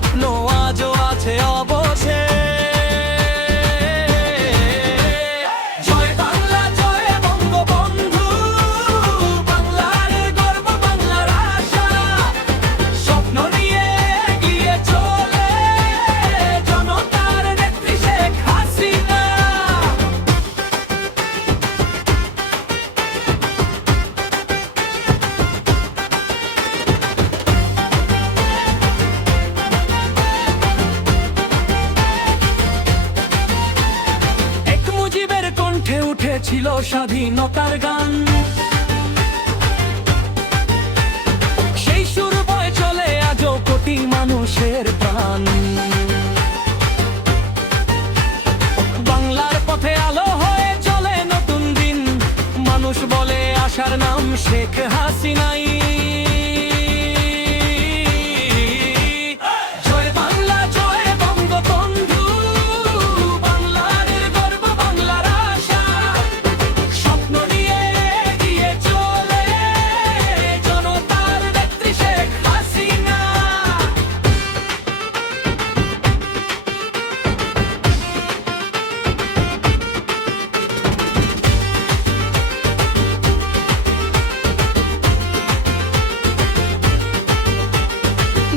স্বপ্ন আজও আছে অবশে। জয় বাংলা, জয় বঙ্গবন্ধু, বাংলার গর্ব, বাংলার আশা, স্বপ্ন নিয়ে এগিয়ে চলে জনতার নেত্রী শেখ হাসিনা। কণ্ঠে উঠেছিল স্বাধীনতার গান, সেই সুর বয়ে চলে আজও কোটি মানুষের প্রাণ। বাংলার পথে আলো হয়ে চলে নতুন দিন, মানুষ বলে আশার নাম শেখ হাসিনাই।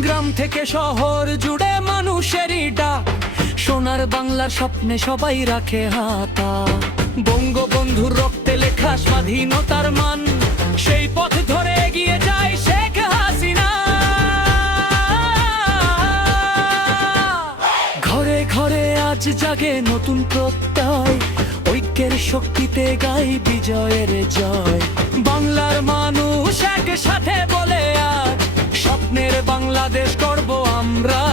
গ্রাম থেকে শহর জুড়ে মানুষেরই ডাক, সোনার বাংলার স্বপ্নে সবাই রাখে হাতা। বঙ্গবন্ধুর রক্তে লেখা স্বাধীনতার মান, সেই পথ ধরে এগিয়ে যায় শেখ হাসিনা। ঘরে ঘরে আজ জাগে নতুন প্রত্যয়, ঐক্যের শক্তিতে গাই বিজয়ের জয়। বাংলার মানুষ একসাথে বলে আজ, স্বপ্নের বাংলাদেশ করব আমরা।